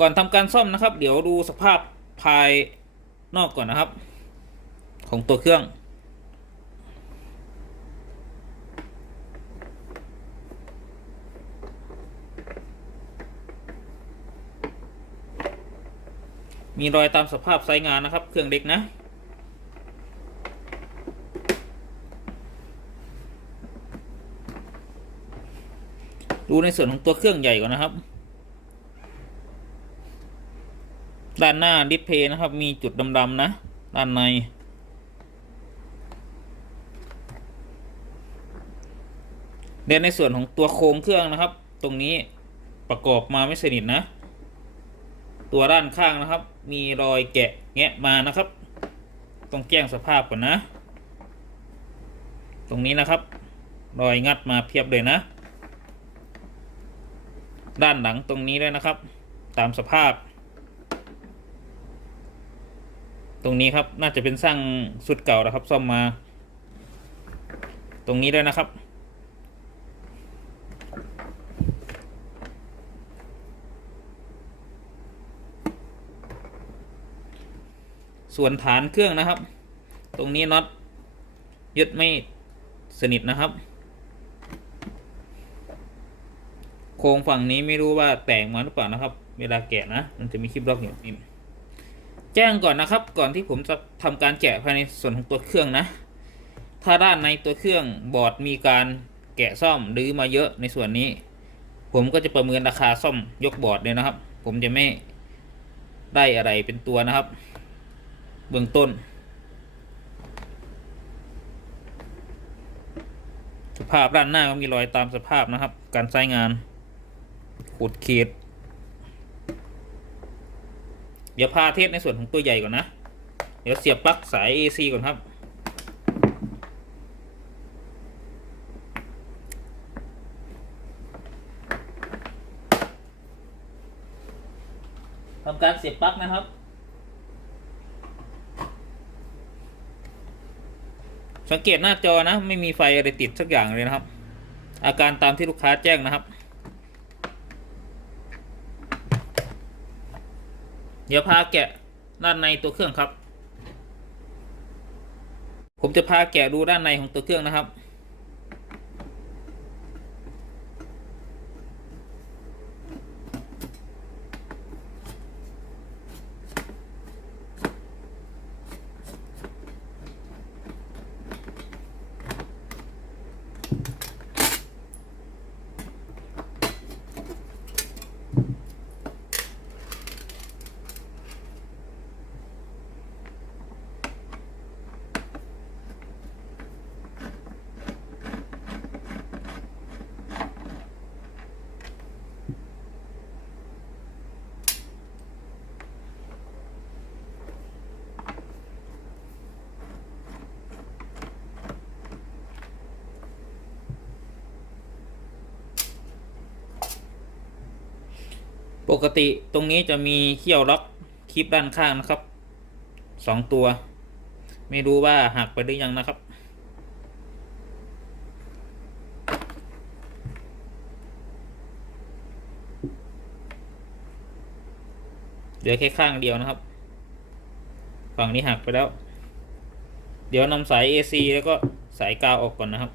ก่อนทำการซ่อมนะครับ เดี๋ยวดูสภาพภายนอกก่อนนะครับ ของตัวเครื่อง มีรอยตามสภาพไซต์งานนะครับ เครื่องเล็กนะ ดูในส่วนของตัวเครื่องใหญ่ก่อนนะครับ ด้านหน้าดิสเพย์นะครับ มีจุดดำๆนะด้านในเดี๋ยวในส่วนของตัวโครงเครื่องนะครับ ตรงนี้ประกอบมาไม่สนิทนะ ตัวด้านข้างนะครับ มีรอยแกะแงะมานะครับ ต้องแจ้งสภาพก่อนนะ ตรงนี้นะครับ รอยงัดมาเพียบเลยนะ ด้านหลังตรงนี้ด้วยนะครับ ตามสภาพ ตรงนี้ครับน่าจะเป็นสร้างสุดเก่านะครับซ่อมมา ตรงนี้ด้วยนะครับ ส่วนฐานเครื่องนะครับ ตรงนี้น็อตยึดไม่สนิทนะครับ โครงฝั่งนี้ไม่รู้ว่าแตกมาหรือเปล่านะครับ เวลาแกะนะมันจะมีคลิปล็อกอยู่นี่แจ้งก่อนนะครับ ก่อนที่ผมจะทำการแกะภายในส่วนของตัวเครื่องนะ ถ้าด้านในตัวเครื่องบอร์ดมีการแกะซ่อมหรือมาเยอะในส่วนนี้ ผมก็จะประเมินราคาซ่อมยกบอร์ดเลยนะครับ ผมจะไม่ได้อะไรเป็นตัวนะครับ เบื้องต้นสภาพด้านหน้าก็มีรอยตามสภาพนะครับ การใช้งานขูดขีดเดี๋ยวพาเทสในส่วนของตัวใหญ่ก่อนนะ เดี๋ยวเสียบปลั๊กสาย AC ก่อนครับทำการเสียบปลั๊กนะครับ สังเกตหน้าจอนะ ไม่มีไฟอะไรติดสักอย่างเลยนะครับ อาการตามที่ลูกค้าแจ้งนะครับ เดี๋ยวพาแกะด้านในตัวเครื่องครับ ผมจะพาแกะดูด้านในของตัวเครื่องนะครับ ปกติตรงนี้จะมีเขี้ยวล็อกคลิปด้านข้างนะครับ2 ตัว ไม่รู้ว่าหักไปหรือยังนะครับ เหลือแค่ข้างเดียวนะครับ ฝั่งนี้หักไปแล้ว เดี๋ยวนำสาย AC แล้วก็สายกาวออกก่อนนะครับ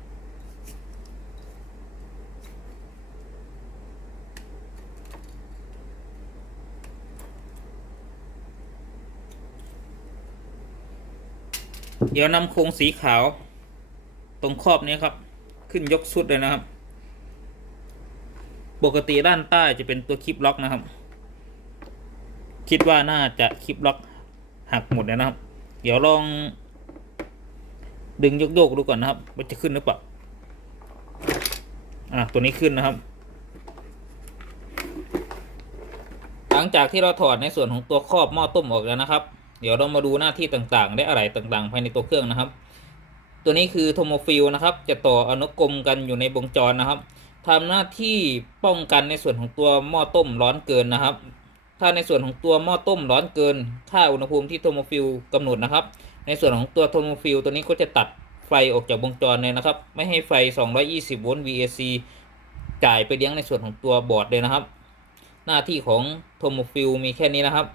เดี๋ยวนำโครงสีขาวตรงครอบนี้ครับ ขึ้นยกสุดเลยนะครับ ปกติด้านใต้จะเป็นตัวคลิปล็อกนะครับ คิดว่าน่าจะคลิปล็อกหักหมดเลยนะครับ เดี๋ยวลองดึงโยกดูก่อนนะครับว่าจะขึ้นหรือเปล่าตัวนี้ขึ้นนะครับ หลังจากที่เราถอดในส่วนของตัวครอบหม้อต้มออกแล้วนะครับ เดี๋ยวเรามาดูหน้าที่ต่างๆและอะไรต่างๆภายในตัวเครื่องนะครับ ตัวนี้คือโทโมฟิลนะครับ จะต่ออนุกรมกันอยู่ในวงจรนะครับทำหน้าที่ป้องกันในส่วนของตัวหม้อต้มร้อนเกินนะครับ ถ้าในส่วนของตัวหม้อต้มร้อนเกินค่าอุณหภูมิที่โทโมฟิลกำหนดนะครับ ในส่วนของตัวโทโมฟิลตัวนี้ก็จะตัดไฟออกจากวงจรเลยนะครับ ไม่ให้ไฟ220 โวลต์ VAC จ่ายไปเลี้ยงในส่วนของตัวบอร์ดเลยนะครับ หน้าที่ของโทโมฟิลมีแค่นี้นะครับ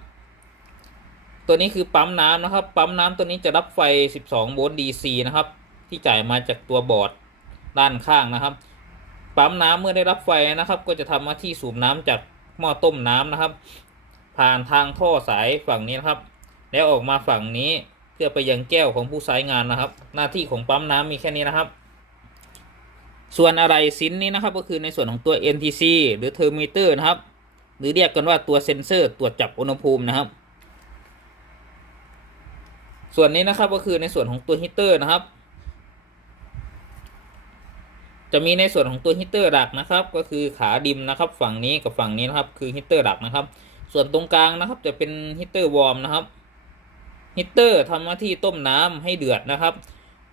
ตัวนี้คือปั๊มน้ำนะครับปั๊มน้ำตัวนี้จะรับไฟ12 โวลต์ DC นะครับที่จ่ายมาจากตัวบอร์ดด้านข้างนะครับปั๊มน้ำเมื่อได้รับไฟนะครับก็จะทำหน้าที่สูบน้ำจากหม้อต้มน้ำนะครับผ่านทางท่อสายฝั่งนี้นะครับแล้วออกมาฝั่งนี้เพื่อไปยังแก้วของผู้ใช้งานนะครับหน้าที่ของปั๊มน้ำมีแค่นี้นะครับส่วนอะไรซินนี้นะครับก็คือในส่วนของตัว NTC หรือเทอร์มิเตอร์นะครับหรือเรียกกันว่าตัวเซ็นเซอร์ตรวจจับอุณหภูมินะครับส่วนนี้นะครับก็คือในส่วนของตัวฮีเตอร์นะครับจะมีในส่วนของตัวฮีเตอร์หลักนะครับก็คือขาดิมนะครับฝั่งนี้กับฝั่งนี้นะครับคือฮีเตอร์หลักนะครับส่วนตรงกลางนะครับจะเป็นฮีเตอร์วอร์มนะครับฮีเตอร์ทำหน้าที่ต้มน้ำให้เดือดนะครับ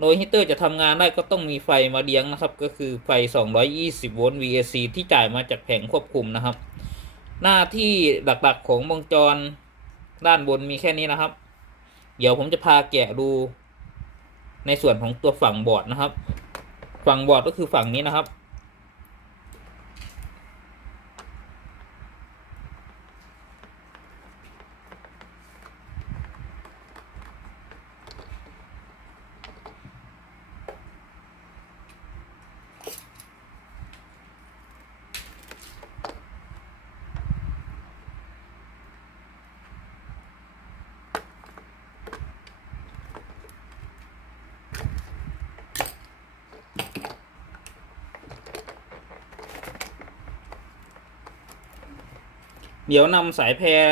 โดยฮีเตอร์จะทำงานได้ก็ต้องมีไฟมาเลี้ยงนะครับก็คือไฟ220 โวลต์ VAC ที่จ่ายมาจากแผงควบคุมนะครับหน้าที่หลักๆของวงจรด้านบนมีแค่นี้นะครับเดี๋ยวผมจะพาแกะดูในส่วนของตัวฝั่งบอร์ดนะครับฝั่งบอร์ดก็คือฝั่งนี้นะครับเดี๋ยวนำสายแพร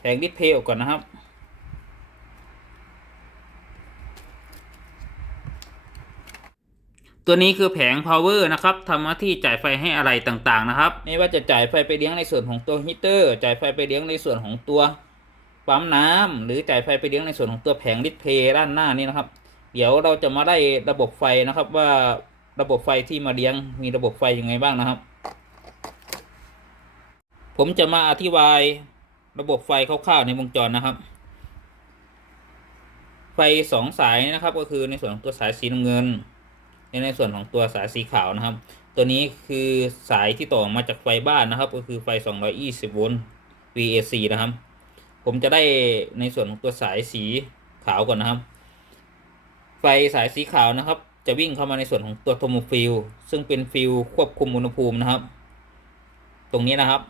แผงดิสเพย์ออกก่อนนะครับตัวนี้คือแผง power นะครับทำหน้าที่จ่ายไฟให้อะไรต่างๆนะครับไม่ว่าจะจ่ายไฟไปเลี้ยงในส่วนของตัวฮีเตอร์จ่ายไฟไปเลี้ยงในส่วนของตัวปั๊มน้ำหรือจ่ายไฟไปเลี้ยงในส่วนของตัวแผงดิสเพย์ด้านหน้านี้นะครับเดี๋ยวเราจะมาได้ระบบไฟนะครับว่าระบบไฟที่มาเลี้ยงมีระบบไฟยังไงบ้างนะครับผมจะมาอธิบายระบบไฟคร่าวๆในวงจรนะครับไฟ2 สายนะครับก็คือในส่วนของตัวสายสีน้ำเงินในส่วนของตัวสายสีขาวนะครับตัวนี้คือสายที่ต่อมาจากไฟบ้านนะครับก็คือไฟ220 โวลต์ VAC นะครับผมจะได้ในส่วนของตัวสายสีขาวก่อนนะครับไฟสายสีขาวนะครับจะวิ่งเข้ามาในส่วนของตัวโทโมฟิลซึ่งเป็นฟิลควบคุมอุณหภูมินะครับตรงนี้นะครับ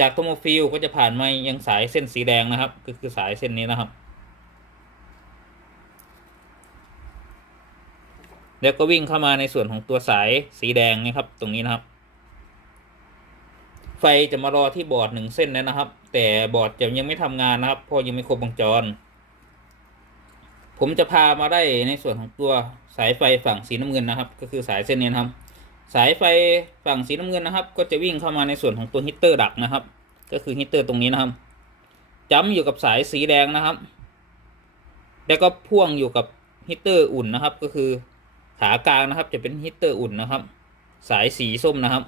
จากโทโมฟิลก็จะผ่านมายังสายเส้นสีแดงนะครับก็คือสายเส้นนี้นะครับแล้วก็วิ่งเข้ามาในส่วนของตัวสายสีแดงนะครับตรงนี้นะครับไฟจะมารอที่บอร์ด1 เส้นนะครับแต่บอร์ดจะยังไม่ทำงานนะครับเพราะยังไม่ครบวงจรผมจะพามาได้ในส่วนของตัวสายไฟฝั่งสีน้ำเงินนะครับก็คือสายเส้นนี้นะครับสายไฟฝั่งสีน้ำเงินนะครับก็จะวิ่งเข้ามาในส่วนของตัวฮีเตอร์ดักนะครับก็คือฮีเตอร์ตรงนี้นะครับจัมป์อยู่กับสายสีแดงนะครับแล้วก็พ่วงอยู่กับฮีเตอร์อุ่นนะครับก็คือขากลางนะครับจะเป็นฮีเตอร์อุ่นนะครับสายสีส้มนะครับ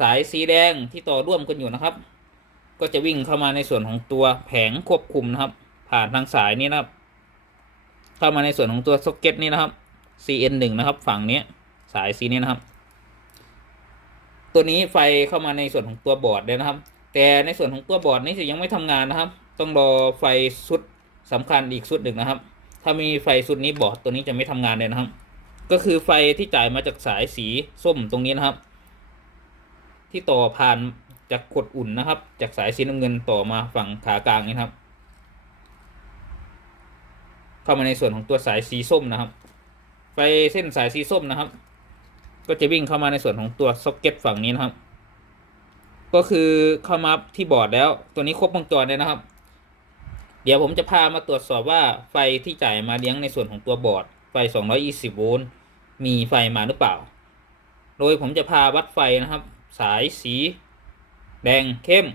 สายสีแดงที่ต่อร่วมกันอยู่นะครับก็จะวิ่งเข้ามาในส่วนของตัวแผงควบคุมนะครับผ่านทางสายนี้นะครับเข้ามาในส่วนของตัวซ็อกเก็ตนี้นะครับ CN1 นะครับฝั่งนี้สายสีนี้นะครับตัวนี้ไฟเข้ามาในส่วนของตัวบอร์ดเลยนะครับแต่ในส่วนของตัวบอร์ดนี้จะยังไม่ทำงานนะครับต้องรอไฟชุดสำคัญอีกชุดหนึ่งนะครับถ้ามีไฟชุดนี้บอร์ดตัวนี้จะไม่ทำงานเลยนะครับก็คือไฟที่จ่ายมาจากสายสีส้มตรงนี้นะครับที่ต่อผ่านจากกดอุ่นนะครับจากสายสีน้ำเงินต่อมาฝั่งขากลางนี้ครับเข้ามาในส่วนของตัวสายสีส้มนะครับไฟเส้นสายสีส้มนะครับก็จะวิ่งเข้ามาในส่วนของตัวซ็อกเก็ตฝั่งนี้นะครับก็คือเข้ามาที่บอร์ดแล้วตัวนี้ครบวงจรเลยนะครับเดี๋ยวผมจะพามาตรวจสอบว่าไฟที่จ่ายมาเลี้ยงในส่วนของตัวบอร์ดไฟ220 โวลต์มีไฟมาหรือเปล่าโดยผมจะพาวัดไฟนะครับสายสีแดงเข้ม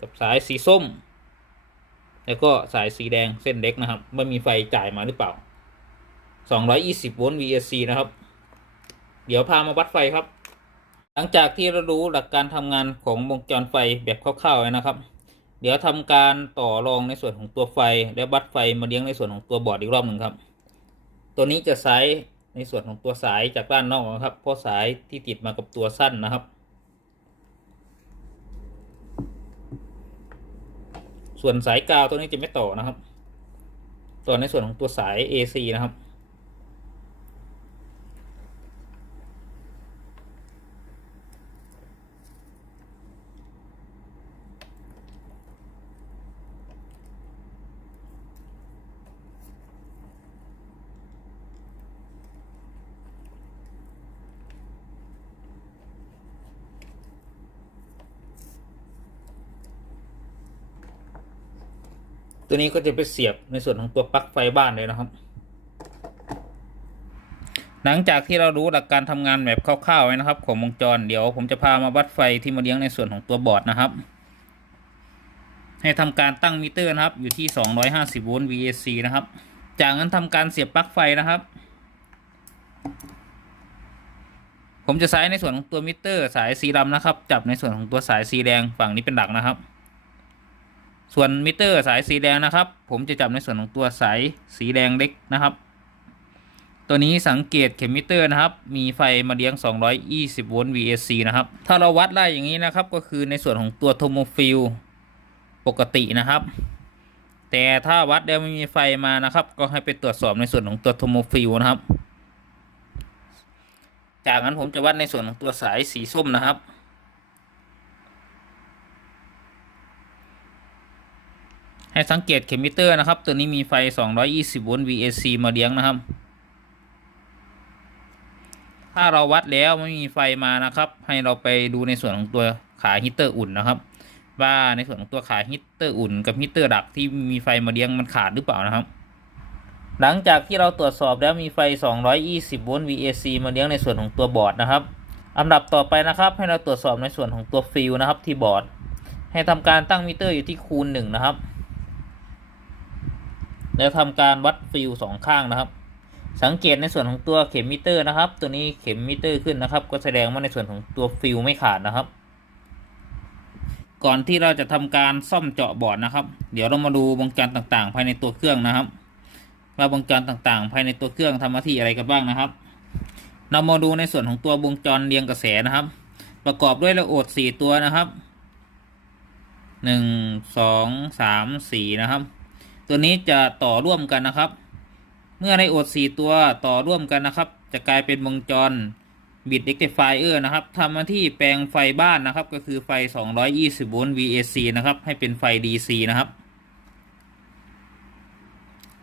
กับสายสีส้มแล้วก็สายสีแดงเส้นเล็กนะครับว่ามีไฟจ่ายมาหรือเปล่า220 โวลต์ VAC นะครับเดี๋ยวพามาวัดไฟครับหลังจากที่เรารู้หลักการทำงานของวงจรไฟแบบคร่าวๆแล้วนะครับเดี๋ยวทำการต่อรองในส่วนของตัวไฟและวัดไฟมาเลี้ยงในส่วนของตัวบอร์ดอีกรอบหนึ่งครับตัวนี้จะใช้ ในส่วนของตัวสายจากด้านนอกนะครับเพราะสายที่ติดมากับตัวสั้นนะครับส่วนสายกาวตัวนี้จะไม่ต่อนะครับต่อในส่วนของตัวสาย AC นะครับตัวนี้ก็จะไปเสียบในส่วนของตัวปลั๊กไฟบ้านเลยนะครับหลังจากที่เรารู้หลักการทำงานแบบคร่าวๆไว้นะครับของวงจรเดี๋ยวผมจะพามาวัดไฟที่มาเลี้ยงในส่วนของตัวบอร์ดนะครับให้ทำการตั้งมิเตอร์นะครับอยู่ที่250โวลต์ VAC นะครับจากนั้นทำการเสียบปลั๊กไฟนะครับผมจะใช้ในส่วนของตัวมิเตอร์สายสีดำนะครับจับในส่วนของตัวสายสีแดงฝั่งนี้เป็นหลักนะครับส่วนมิเตอร์สายสีแดงนะครับผมจะจับในส่วนของตัวสายสีแดงเล็กนะครับตัวนี้สังเกตเข็มมิเตอร์นะครับมีไฟมาเลี้ยง220โวลต์ VAC นะครับถ้าเราวัดได้อย่างนี้นะครับก็คือในส่วนของตัวโทโมฟิลปกตินะครับแต่ถ้าวัดแล้วไม่มีไฟมานะครับก็ให้ไปตรวจสอบในส่วนของตัวโทโมฟิลนะครับจากนั้นผมจะวัดในส่วนของตัวสายสีส้มนะครับให้สังเกตเข็มมิเตอร์นะครับตัวนี้มีไฟ220โวลต์ VAC มาเลี้ยงนะครับถ้าเราวัดแล้วไม่มีไฟมานะครับให้เราไปดูในส่วนของตัวขาฮีเตอร์อุ่นนะครับว่าในส่วนของตัวขาฮีเตอร์อุ่นกับฮีเตอร์ดักที่มีไฟมาเลี้ยงมันขาดหรือเปล่านะครับหลังจากที่เราตรวจสอบแล้วมีไฟ220โวลต์ VAC มาเลี้ยงในส่วนของตัวบอร์ดนะครับอันดับต่อไปนะครับให้เราตรวจสอบในส่วนของตัวฟิลนะครับที่บอร์ดให้ทำการตั้งมิเตอร์อยู่ที่คูณ1นะครับแล้วทำการวัดฟิล2ข้างนะครับสังเกตในส่วนของตัวเข็มมิเตอร์นะครับตัวนี้เข็มมิเตอร์ขึ้นนะครับก็แสดงว่าในส่วนของตัวฟิลไม่ขาดนะครับก่อนที่เราจะทำการซ่อมเจาะบอร์ดนะครับเดี๋ยวเรามาดูวงจรต่างๆภายในตัวเครื่องนะครับว่าวงจรต่างๆภายในตัวเครื่องทำหน้าที่อะไรกันบ้างนะครับเรามาดูในส่วนของตัววงจรเรียงกระแสนะครับประกอบด้วยไดโอด4ตัวนะครับ1 2 3 4นะครับตัวนี้จะต่อร่วมกันนะครับเมื่อไดโอด4ตัวต่อร่วมกันนะครับจะกลายเป็นวงจรบิดเร็กติฟายเออร์นะครับทำหน้าที่แปลงไฟบ้านนะครับก็คือไฟ220โวลต์ VAC นะครับให้เป็นไฟ DC นะครับ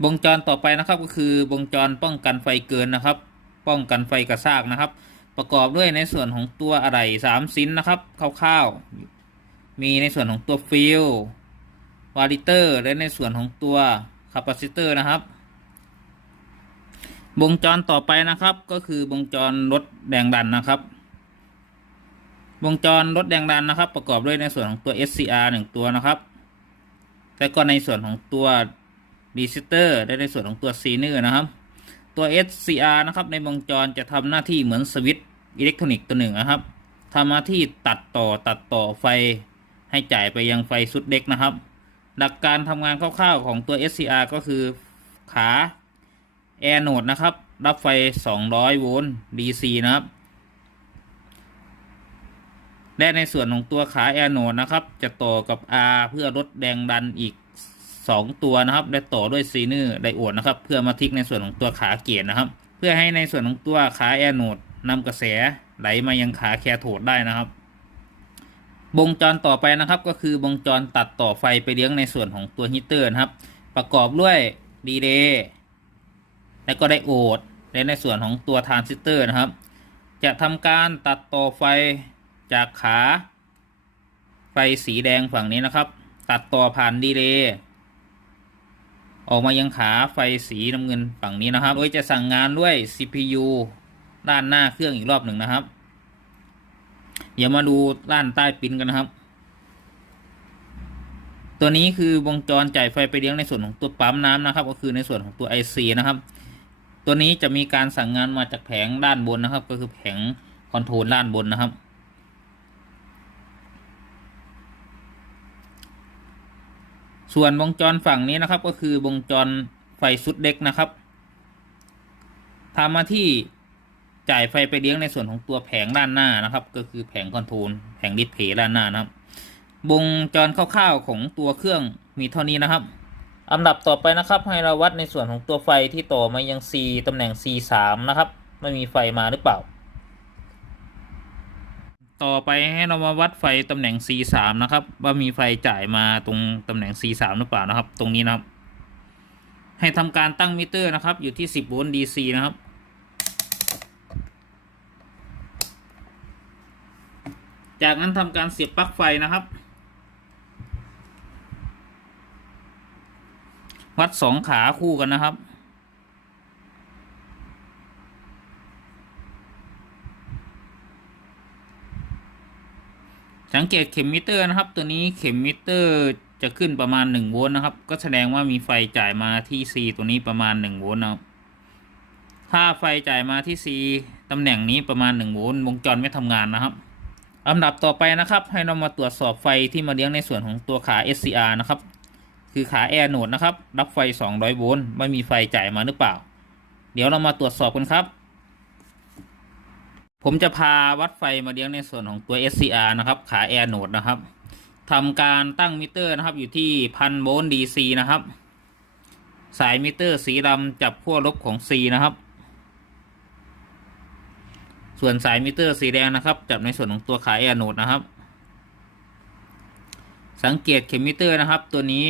วงจรต่อไปนะครับก็คือวงจรป้องกันไฟเกินนะครับป้องกันไฟกระชากนะครับประกอบด้วยในส่วนของตัวอะไหล่3ชิ้นนะครับคร่าวๆมีในส่วนของตัวฟิลวาลิเตอร์และในส่วนของตัวคาปาซิเตอร์นะครับวงจรต่อไปนะครับก็คือวงจรลดแรงดันนะครับวงจรลดแรงดันนะครับประกอบด้วยในส่วนของตัว SCR 1ตัวนะครับและก็ในส่วนของตัวรีซิสเตอร์และในส่วนของตัวซีเนอร์นะครับตัว SCR นะครับในวงจรจะทำหน้าที่เหมือนสวิตช์อิเล็กทรอนิกส์ตัวหนึ่งนะครับทำหน้าที่ตัดต่อไฟให้จ่ายไปยังไฟสุดเล็กนะครับหลักการทำงานคร่าวๆของตัว SCR ก็คือขาแอโนดนะครับรับไฟ200โวลต์ DC นะครับและในส่วนของตัวขาแอโนดนะครับจะต่อกับ R เพื่อลดแรงดันอีก2ตัวนะครับและต่อด้วยซีเนอร์ไดโอดนะครับเพื่อมาทิกในส่วนของตัวขาเกจนะครับเพื่อให้ในส่วนของตัวขาแอโนดนำกระแสไหลมายังขาแคโทดได้นะครับวงจรต่อไปนะครับก็คือวงจรตัดต่อไฟไปเลี้ยงในส่วนของตัวฮีเตอร์นะครับประกอบด้วยรีเลย์และก็ไดโอดและในส่วนของตัวทรานซิสเตอร์นะครับจะทำการตัดต่อไฟจากขาไฟสีแดงฝั่งนี้นะครับตัดต่อผ่านรีเลย์ออกมายังขาไฟสีน้ำเงินฝั่งนี้นะครับโดยจะสั่งงานด้วย CPU ด้านหน้าเครื่องอีกรอบหนึ่งนะครับเดี๋ยวมาดูด้านใต้ปิ้นกันนะครับตัวนี้คือวงจรจ่ายไฟไปเลี้ยงในส่วนของตัวปั๊มน้ำนะครับก็คือในส่วนของตัว IC นะครับตัวนี้จะมีการสั่งงานมาจากแผงด้านบนนะครับก็คือแผงคอนโทรลด้านบนนะครับส่วนวงจรฝั่งนี้นะครับก็คือวงจรไฟสุดเล็กนะครับ ทำมาที่จ่ายไฟไปเลี้ยงในส่วนของตัวแผงด้านหน้านะครับ ก็คือแผงคอนโทรลแผงดิสเพย์ด้านหน้านะครับวงจรคร่าวๆของตัวเครื่องมีเท่านี้นะครับอันดับต่อไปนะครับให้เราวัดในส่วนของตัวไฟที่ต่อมายัง C ตำแหน่ง C3 นะครับไม่มีไฟมาหรือเปล่าต่อไปให้เรามาวัดไฟตำแหน่ง C3 นะครับว่ามีไฟจ่ายมาตรงตำแหน่ง C3 หรือเปล่านะครับตรงนี้นะครับให้ทำการตั้งมิเตอร์นะครับอยู่ที่10 โวลต์ DC นะครับจากนั้นทำการเสียบปลั๊กไฟนะครับวัด2 ขาคู่กันนะครับสังเกตเข็มมิเตอร์นะครับตัวนี้เข็มมิเตอร์จะขึ้นประมาณ1 โวลต์นะครับก็แสดงว่ามีไฟจ่ายมาที่ C ตัวนี้ประมาณ1 โวลต์นะครับถ้าไฟจ่ายมาที่ C ตำแหน่งนี้ประมาณ1 โวลต์วงจรไม่ทำงานนะครับอันดับต่อไปนะครับให้เรามาตรวจสอบไฟที่มาเลี้ยงในส่วนของตัวขา SCR นะครับคือขา Air Node นะครับรับไฟ200 โวลต์ไม่มีไฟจ่ายมาหรือเปล่าเดี๋ยวเรามาตรวจสอบกันครับผมจะพาวัดไฟมาเลี้ยงในส่วนของตัว SCR นะครับขา Air Node นะครับทำการตั้งมิเตอร์นะครับอยู่ที่1,000 โวลต์ DC นะครับสายมิเตอร์สีดำจับขั้วลบของ C นะครับส่วนสายมิเตอร์สีแดงนะครับจับในส่วนของตัวขา Air Node นะครับสังเกตเข็มมิเตอร์นะครับตัวนี้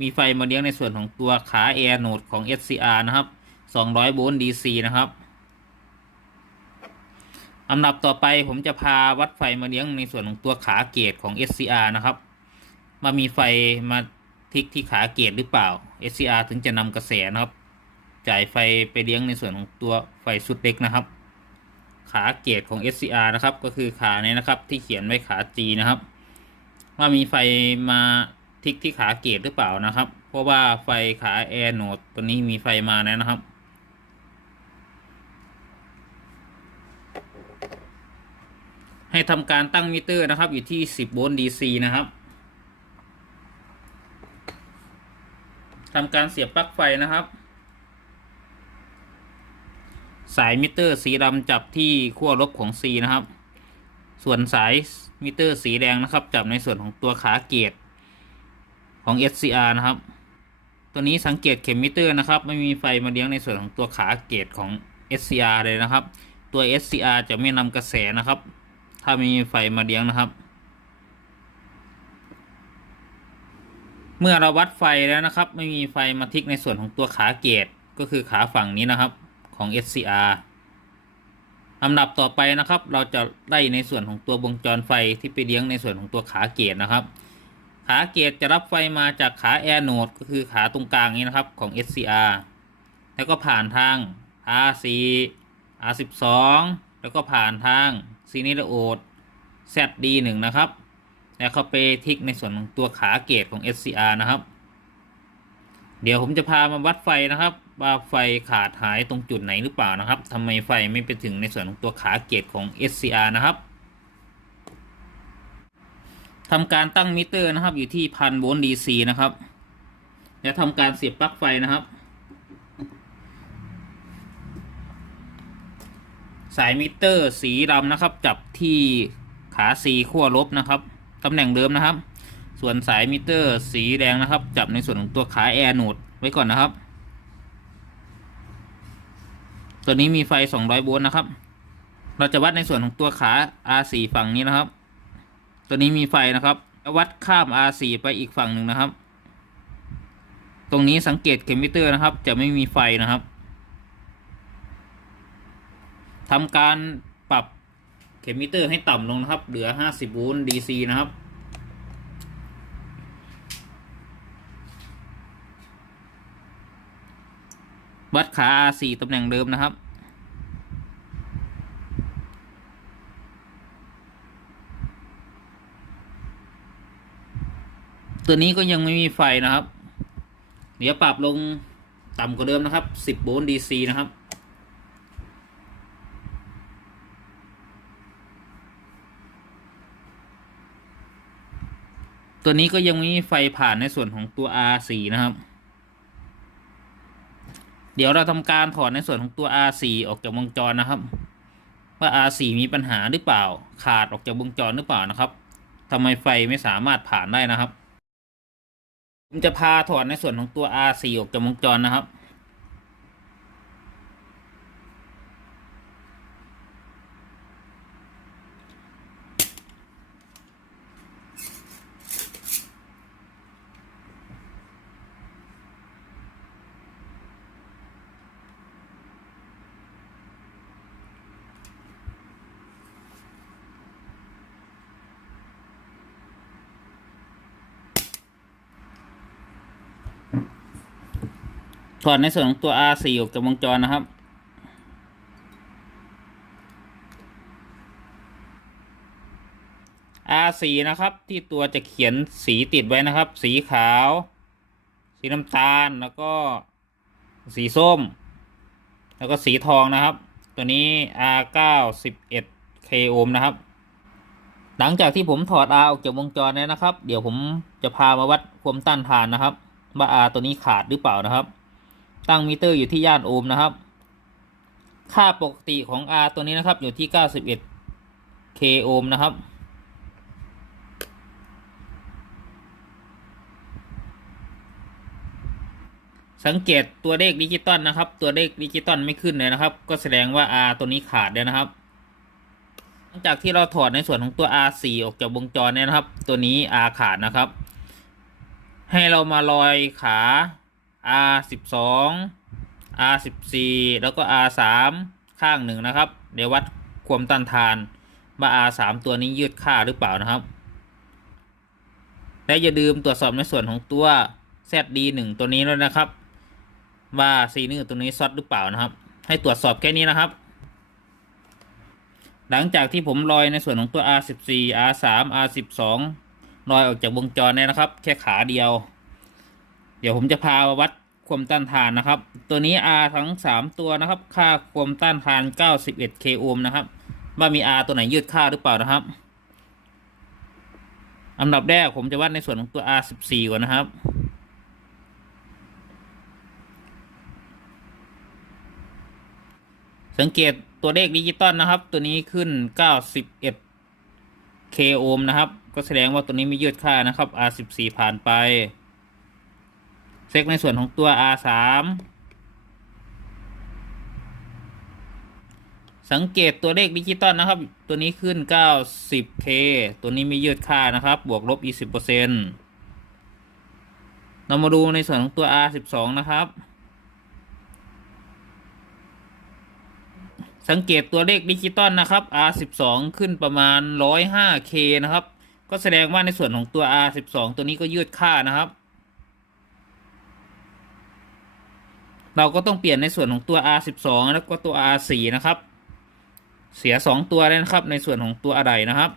มีไฟมาเลี้ยงในส่วนของตัวขา Air Node ของ SCR นะครับ200 โวลต์ DC นะครับอันดับต่อไปผมจะพาวัดไฟมาเลี้ยงในส่วนของตัวขาเกตของ SCR นะครับมามีไฟมาทิกที่ขาเกตหรือเปล่า SCR ถึงจะนำกระแสนะครับจ่ายไฟไปเลี้ยงในส่วนของตัวไฟสุดเล็กนะครับขาเกตของ SCR นะครับก็คือขานี้นะครับที่เขียนไว้ขา G นะครับว่ามีไฟมาทิกที่ขาเกตหรือเปล่านะครับเพราะว่าไฟขา Air Node ตัวนี้มีไฟมาแล้วนะครับให้ทำการตั้งมิเตอร์นะครับอยู่ที่10 โวลต์ DC นะครับทำการเสียบปลั๊กไฟนะครับสายมิเตอร์สีดำจับที่ขั้วลบของ C นะครับส่วนสายมิเตอร์สีแดงนะครับจับในส่วนของตัวขาเกตของ SCR นะครับตัวนี้สังเกตเข็มมิเตอร์นะครับไม่มีไฟมาเลี้ยงในส่วนของตัวขาเกตของ SCR เลยนะครับตัว SCR จะไม่นำกระแสนะครับถ้ามีไฟมาเลี้ยงนะครับเมื่อเราวัดไฟแล้วนะครับไม่มีไฟมาทิกในส่วนของตัวขาเกตก็คือขาฝั่งนี้นะครับของ SCR ลำดับต่อไปนะครับเราจะไล่ในส่วนของตัววงจรไฟที่ไปเลี้ยงในส่วนของตัวขาเกตนะครับขาเกตจะรับไฟมาจากขา Air Node ก็คือขาตรงกลางนี้นะครับของ SCR แล้วก็ผ่านทาง R4 R12 แล้วก็ผ่านทาง Synergiode ZD1 นะครับแล้วเข้าไปทิกในส่วนของตัวขาเกตของ SCR นะครับเดี๋ยวผมจะพามาวัดไฟนะครับว่าไฟขาดหายตรงจุดไหนหรือเปล่านะครับทำไมไฟไม่ไปถึงในส่วนของตัวขาเกตของ SCR นะครับทำการตั้งมิเตอร์นะครับอยู่ที่1,000 โวลต์ DC นะครับแล้วทำการเสียบปลั๊กไฟนะครับสายมิเตอร์สีดำนะครับจับที่ขา C ขั้วลบนะครับตำแหน่งเดิมนะครับส่วนสายมิเตอร์สีแดงนะครับจับในส่วนของตัวขา Air Node ไว้ก่อนนะครับตัวนี้มีไฟ200 โวลต์นะครับเราจะวัดในส่วนของตัวขา R4 ฝั่งนี้นะครับตัวนี้มีไฟนะครับวัดข้าม R4 ไปอีกฝั่งหนึ่งนะครับตรงนี้สังเกตเข็มมิเตอร์นะครับจะไม่มีไฟนะครับทำการปรับเข็มมิเตอร์ให้ต่ำลงนะครับเหลือ50 โวลต์ DC นะครับวัดขา R4 ตำแหน่งเดิมนะครับตัวนี้ก็ยังไม่มีไฟนะครับเดี๋ยวปรับลงต่ำกว่าเดิมนะครับ10 โวลต์ DC นะครับตัวนี้ก็ยังไม่มีไฟผ่านในส่วนของตัว R4 นะครับ เดี๋ยวเราทำการถอดในส่วนของตัว R4 ออกจากวงจรนะครับว่า R4 มีปัญหาหรือเปล่าขาดออกจากวงจรหรือเปล่านะครับทำไมไฟไม่สามารถผ่านได้นะครับผมจะพาถอดในส่วนของตัว R4 ออกจากวงจรนะครับถอดในส่วนของตัว R4 ออกจากวงจรนะครับ R4 นะครับที่ตัวจะเขียนสีติดไว้นะครับ สีขาว สีน้ำตาลแล้วก็สีส้ม แล้วก็สีทองนะครับ ตัวนี้ R9 11K โอห์มนะครับหลังจากที่ผมถอด R ออกจากวงจรแล้วนะครับเดี๋ยวผมจะพามาวัดความต้านทานนะครับว่า R ตัวนี้ขาดหรือเปล่านะครับตั้งมิเตอร์อยู่ที่ย่านโอห์มนะครับค่าปกติของ R ตัวนี้นะครับอยู่ที่ 91K โอห์มนะครับสังเกตตัวเลขดิจิตอลนะครับตัวเลขดิจิตอลไม่ขึ้นเลยนะครับก็แสดงว่า R ตัวนี้ขาดแล้วนะครับหลังจากที่เราถอดในส่วนของตัว R4 ออกจากวงจรเนี่ยนะครับตัวนี้ R ขาดนะครับให้เรามาลอยขา R12 R14 แล้วก็ R3 ข้างหนึ่งนะครับเดี๋ยววัดความต้านทานว่า R3 ตัวนี้ยืดค่าหรือเปล่านะครับและอย่าลืมตรวจสอบในส่วนของตัว ZD1 ตัวนี้ด้วยนะครับว่าซีเนอร์ตัวนี้ซอดหรือเปล่านะครับให้ตรวจสอบแค่นี้นะครับหลังจากที่ผมลอยในส่วนของตัว R14 R3 R12 ลอยออกจากวงจรเนี่ยนะครับแค่ขาเดียวเดี๋ยวผมจะพามาวัดความต้านทานนะครับตัวนี้ R ทั้ง3ตัวนะครับค่าความต้านทาน 91K โอห์มนะครับว่ามี R ตัวไหนยืดค่าหรือเปล่านะครับอันดับแรกผมจะวัดในส่วนของตัว R14 ก่อนนะครับสังเกตตัวเลขดิจิตอลนะครับตัวนี้ขึ้น 91K โอห์มนะครับก็แสดงว่าตัวนี้ไม่ยืดค่านะครับ R14 ผ่านไปเช็คในส่วนของตัว R3 สังเกตตัวเลขดิจิตอลนะครับตัวนี้ขึ้น 90K ตัวนี้ไม่ยืดค่านะครับบวกลบ 20%เรามาดูในส่วนของตัว R12 นะครับสังเกตตัวเลขดิจิตอลนะครับ R12 ขึ้นประมาณ 105K นะครับก็แสดงว่าในส่วนของตัว R12 ตัวนี้ก็ยืดค่านะครับเราก็ต้องเปลี่ยนในส่วนของตัว R12 แล้วก็ตัว R4 นะครับเสีย2ตัวเลยนะครับในส่วนของตัวอะไรนะครับ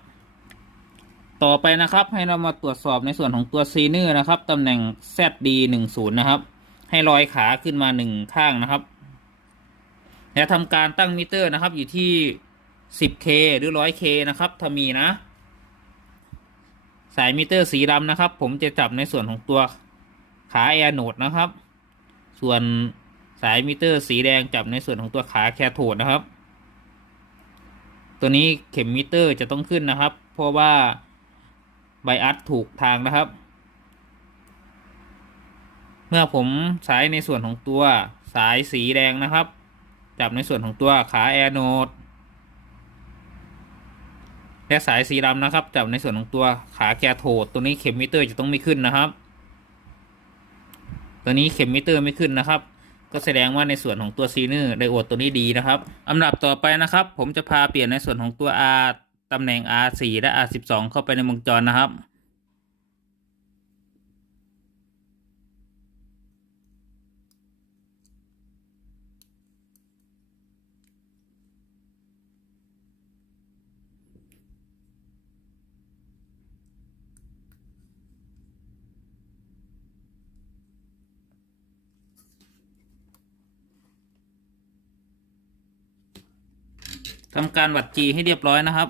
ต่อไปนะครับให้เรามาตรวจสอบในส่วนของตัวซีเนอร์นะครับตำแหน่ง ZD10 นะครับให้ลอยขาขึ้นมา1ข้างนะครับและทำการตั้งมิเตอร์นะครับอยู่ที่ 10K หรือ 100K นะครับถ้ามีนะสายมิเตอร์สีดำนะครับผมจะจับในส่วนของตัวขาแอนโนดนะครับส่วนสายมิเตอร์สีแดงจับในส่วนของตัวขาแคโทดนะครับตัวนี้เข็มมิเตอร์จะต้องขึ้นนะครับเพราะว่าไบอัสถูกทางนะครับเมื่อผมสายในส่วนของตัวสายสีแดงนะครับจับในส่วนของตัวขาแอนโนดและสายสีดำนะครับจับในส่วนของตัวขาแคโทดตัวนี้เข็มมิเตอร์จะต้องไม่ขึ้นนะครับตัวนี้เข็มมิเตอร์ไม่ขึ้นนะครับก็แสดงว่าในส่วนของตัวซีเนอร์ไดโอดตัวนี้ดีนะครับอันดับต่อไปนะครับผมจะพาเปลี่ยนในส่วนของตัว R ตำแหน่ง R4 และ R12 เข้าไปในวงจรนะครับทำการวัด G ให้เรียบร้อยนะครับ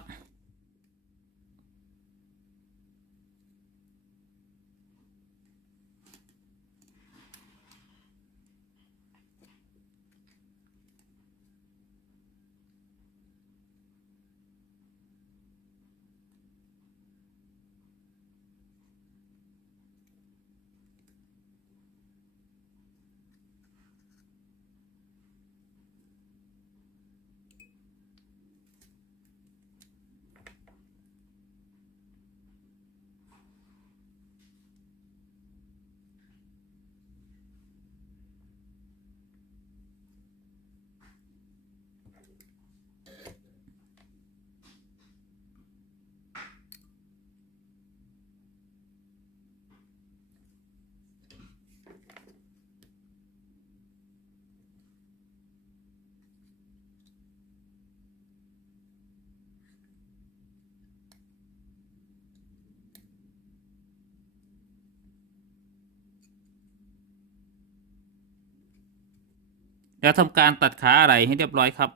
แล้วทำการตัดขาอะไหล่ให้เรียบร้อยครับ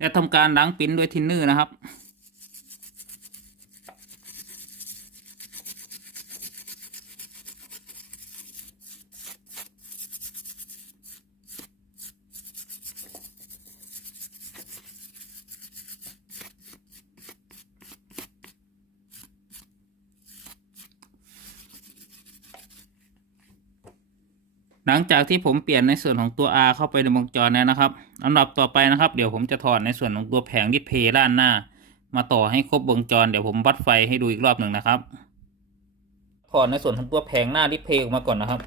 และทำการล้างปิ้นด้วยทินเนอร์นะครับหลังจากที่ผมเปลี่ยนในส่วนของตัว R เข้าไปในวงจรแล้วนะครับลำดับต่อไปนะครับเดี๋ยวผมจะถอดในส่วนของตัวแผงดิสเพย์ด้านหน้ามาต่อให้ครบวงจรเดี๋ยวผมวัดไฟให้ดูอีกรอบหนึ่งนะครับถอดในส่วนของตัวแผงหน้าดิสเพย์ออกมาก่อนนะครับ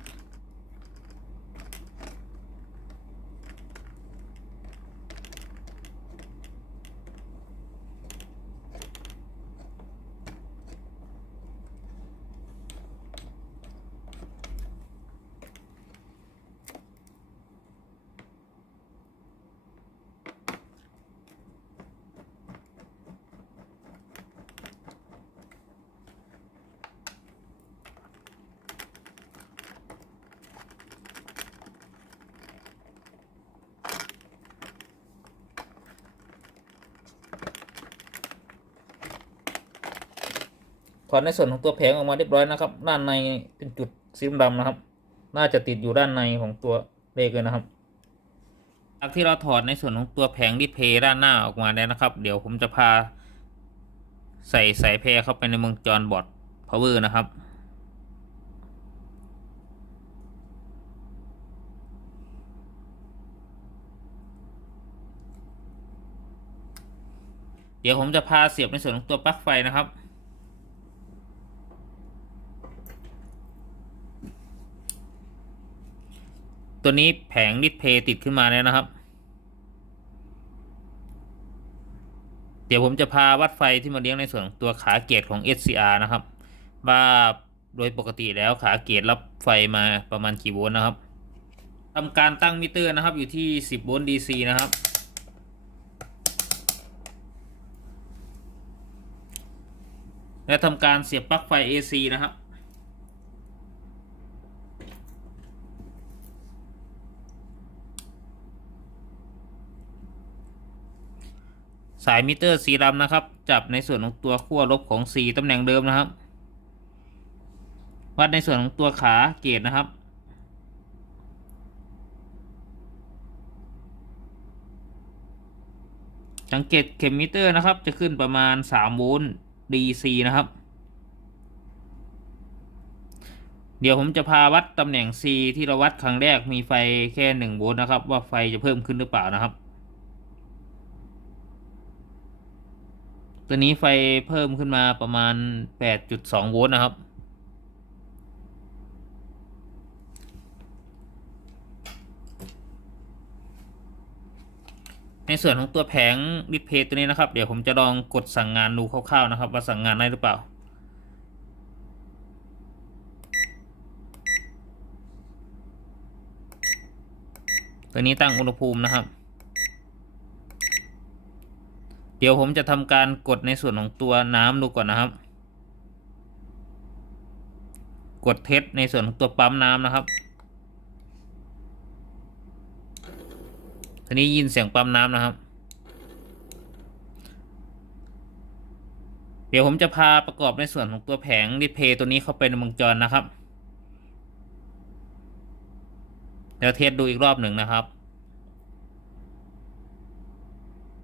ถอดในส่วนของตัวแผงออกมาเรียบร้อยนะครับด้านในเป็นจุดสีดำนะครับน่าจะติดอยู่ด้านในของตัวเลขเลยนะครับจากที่เราถอดในส่วนของตัวแผงดิสเพย์ด้านหน้าออกมาแล้วนะครับเดี๋ยวผมจะพาใส่สายแพรเข้าไปในวงจรบอร์ดพาวเวอร์นะครับเดี๋ยวผมจะพาเสียบในส่วนของตัวปลั๊กไฟนะครับตัวนี้แผงดิสเพย์ติดขึ้นมาแล้วนะครับเดี๋ยวผมจะพาวัดไฟที่มาเลี้ยงในส่วนของตัวขาเกจของ SCR นะครับว่าโดยปกติแล้วขาเกจรับไฟมาประมาณกี่โวลต์นะครับทำการตั้งมิเตอร์นะครับอยู่ที่10 โวลต์ DC นะครับและทำการเสียบปลั๊กไฟ AC นะครับสายมิเตอร์สีดำนะครับจับในส่วนของตัวขั้วลบของ C ตำแหน่งเดิมนะครับวัดในส่วนของตัวขาเกจนะครับสังเกตเข็มมิเตอร์นะครับจะขึ้นประมาณ3 โวลต์ DC นะครับเดี๋ยวผมจะพาวัดตำแหน่ง C ที่เราวัดครั้งแรกมีไฟแค่1 โวลต์นะครับว่าไฟจะเพิ่มขึ้นหรือเปล่านะครับตัวนี้ไฟเพิ่มขึ้นมาประมาณ 8.2 โวลต์นะครับในส่วนของตัวแผงดิสเพย์ตัวนี้นะครับเดี๋ยวผมจะลองกดสั่งงานดูคร่าวๆนะครับว่าสั่งงานได้หรือเปล่าตัวนี้ตั้งอุณหภูมินะครับเดี๋ยวผมจะทำการกดในส่วนของตัวน้ำดูก่อนนะครับกดเทสในส่วนของตัวปั๊มน้ำนะครับทีนี้ยินเสียงปั๊มน้ำนะครับเดี๋ยวผมจะพาประกอบในส่วนของตัวแผงดิสเพย์ตัวนี้เข้าไปในวงจรนะครับเดี๋ยวเทสดูอีกรอบหนึ่งนะครับ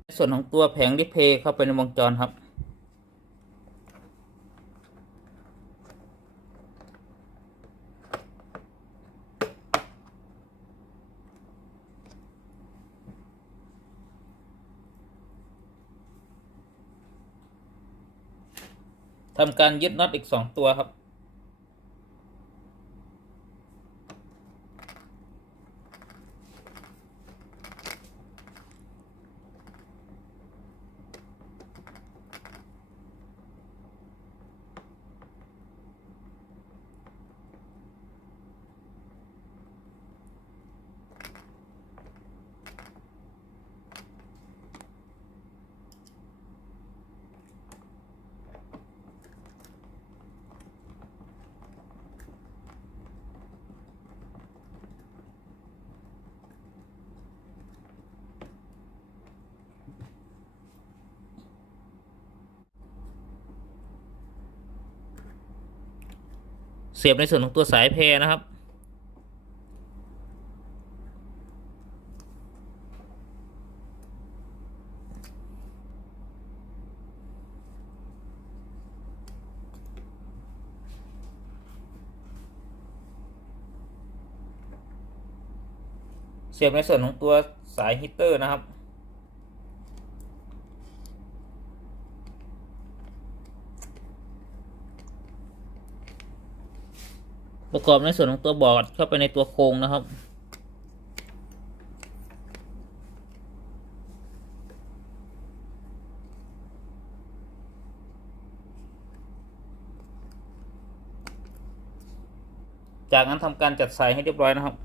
ในส่วนของตัวแผงดิสเพย์เข้าไปในวงจรครับทำการยึดน็อตอีก2 ตัวครับ สียบในส่วนของตัวสายแพรนะครับเสียบในส่วนของตัวสายฮีตเตอร์นะครับประกอบในส่วนของตัวบอร์ดเข้าไปในตัวโครงนะครับจากนั้นทำการจัดสายให้เรียบร้อยนะครับ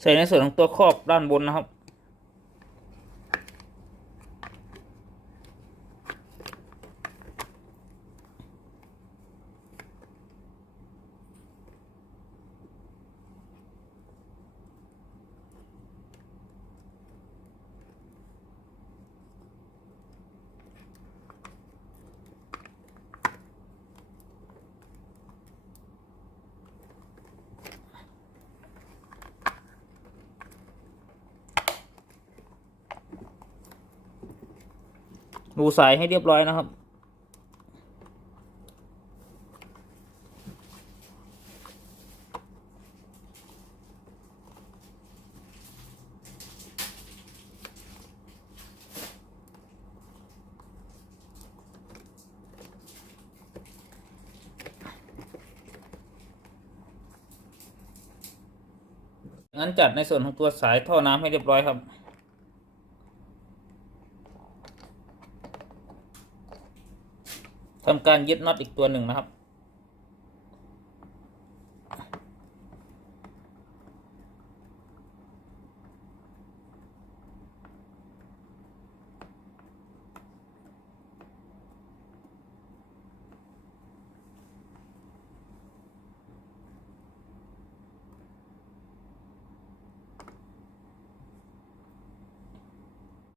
ใส่ในส่วนของตัวครอบด้านบนนะครับรูสายให้เรียบร้อยนะครับงั้นจัดในส่วนของตัวสายท่อน้ำให้เรียบร้อยครับทำการยึดน็อตอีกตัวหนึ่งนะครับ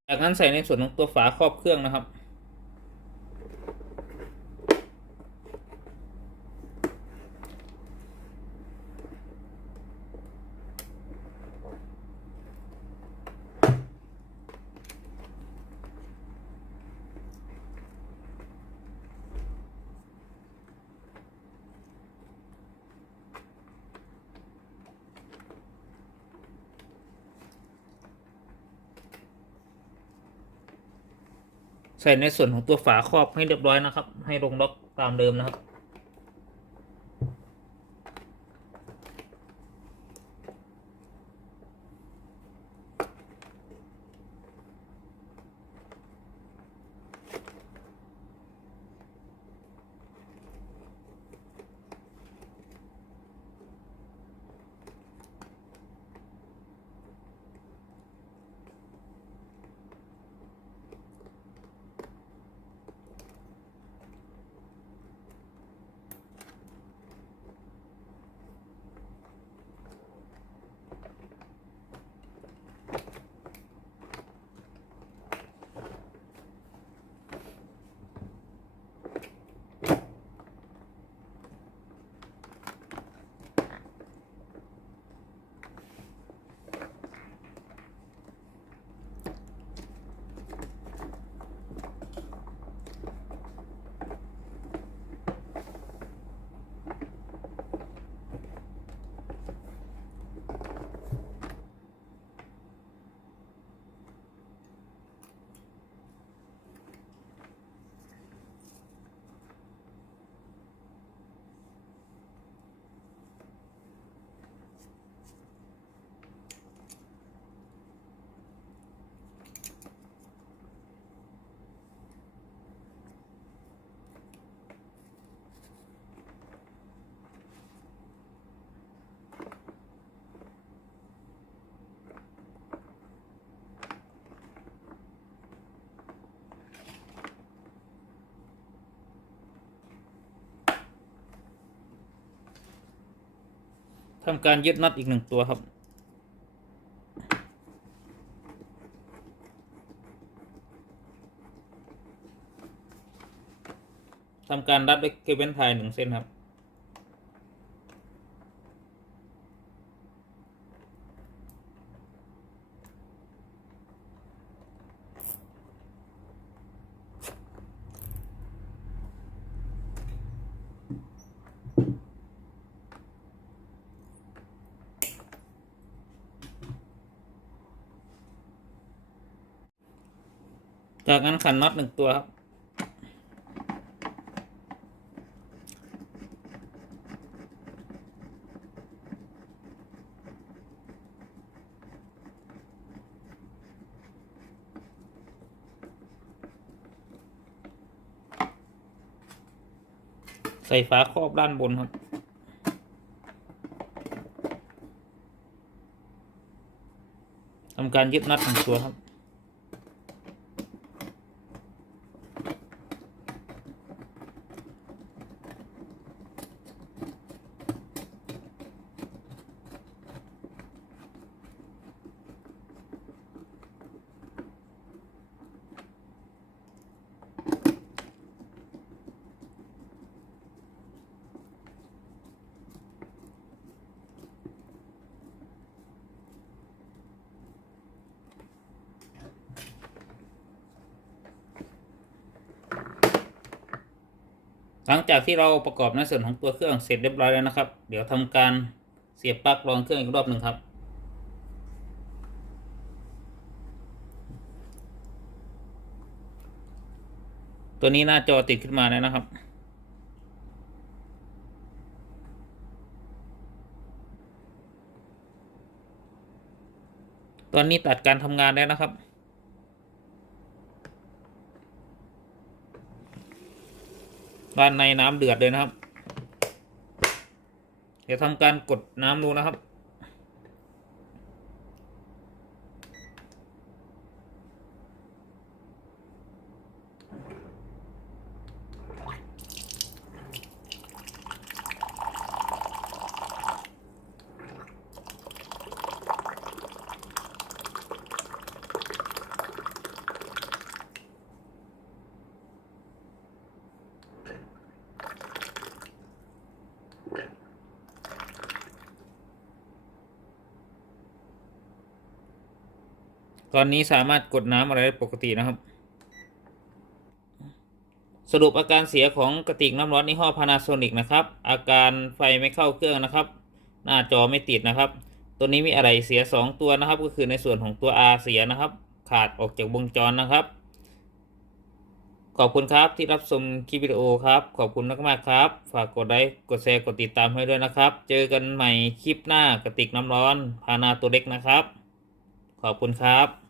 จากนั้นใส่ในส่วนของตัวฝาครอบเครื่องนะครับใส่ในส่วนของตัวฝาครอบให้เรียบร้อยนะครับให้ลงล็อกตามเดิมนะครับ ำการยึดน็อตอีก1ตัวครับทำการรัดด้วยเคเบิลไทย1 เส้นครับจากนั้นขันน็อต1 ตัวครับใส่ฝาครอบด้านบนครับทำการยึดน็อต1 ตัวครับหลังจากที่เราประกอบในส่วนของตัวเครื่องเสร็จเรียบร้อยแล้วนะครับเดี๋ยวทำการเสียบปลั๊กรองเครื่องอีกรอบหนึ่งครับตัวนี้หน้าจอติดขึ้นมาแล้วนะครับตอนนี้ตัดการทำงานแล้วนะครับด้านในน้ำเดือดเลยนะครับเดี๋ยวทำการกดน้ำดูนะครับตอนนี้สามารถกดน้ำอะไรได้ปกตินะครับสรุปอาการเสียของกระติกน้ำร้อนยี่ห้อ Panasonic นะครับอาการไฟไม่เข้าเครื่องนะครับหน้าจอไม่ติดนะครับตัวนี้มีอะไรเสีย2 ตัวนะครับก็คือในส่วนของตัว R เสียนะครับขาดออกจากวงจรนะครับขอบคุณครับที่รับชมคลิปวิดีโอครับขอบคุณมากๆครับฝากกดไลค์กดแชร์กดติดตามให้ด้วยนะครับเจอกันใหม่คลิปหน้ากระติกน้ำร้อนพานาตัวเล็กนะครับขอบคุณครับ